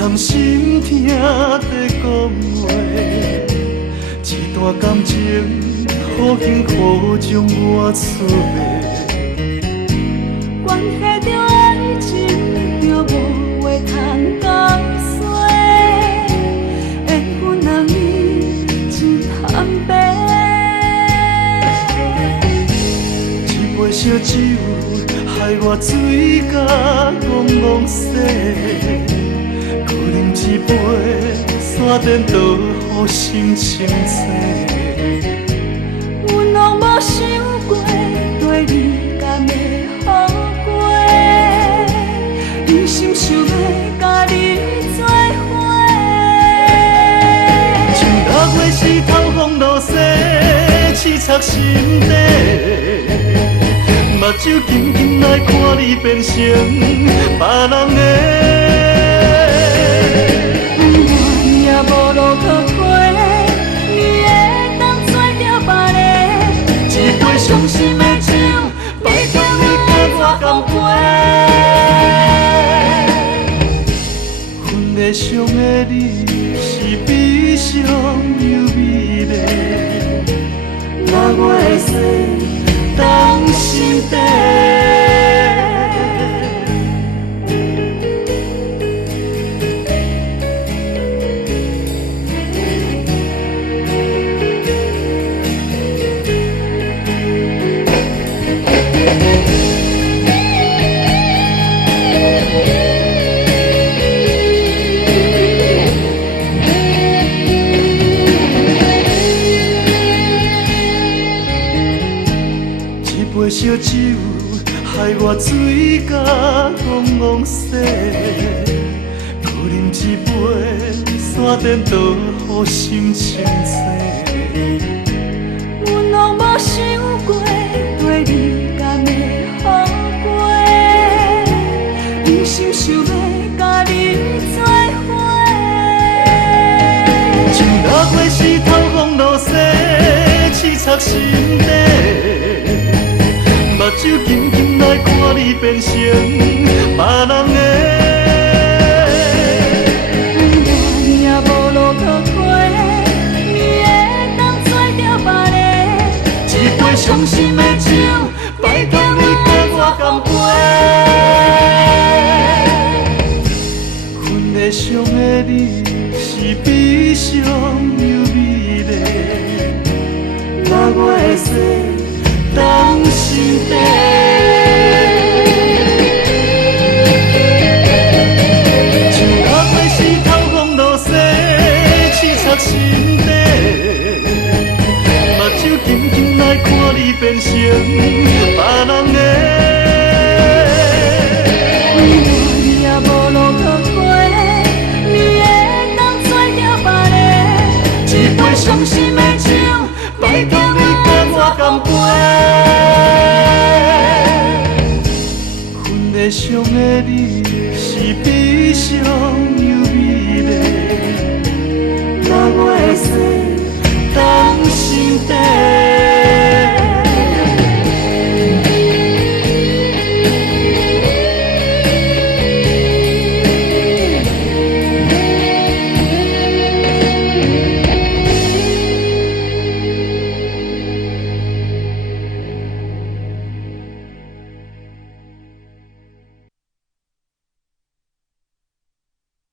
藏心痛在讲话，一段感情好紧好将我出卖。关系着爱情，就无话通讲说，缘分若你真坦白。一杯烧酒，害我醉甲戆戆洗。搁饮一杯，山顶倒予心清静。阮拢无想过，对你敢会好过，一心想要甲你做伙。像六月时透风落雪，刺插心底。目睭紧紧来看你变成别人的。不愿也无路可回，你会当做着别个，一杯伤心的酒，要叫你跟我干杯。阮的上的你是比上又美丽，若我会使当心底。烧酒，害我醉甲戆戆洗。搁饮一杯，山顶倒予心清静。阮拢无想过，对你敢会好过，一心想要甲你做伙。像六月时透风落雪，刺插心底。目睭紧紧来看你变成别人的。不愿也无路可回，你会当做着别个，一杯伤心的酒，要叫你跟我干杯。阮的上的你是比上又美丽，若我会使当心底。像六月时透风落雪，刺插心底。目睭紧紧来看你变成别人的。不愿也无路可回，你会当做着别个，一杯伤心的酒，要叫你跟我干杯。阮的上的你是比上又美丽，若我会使当心底。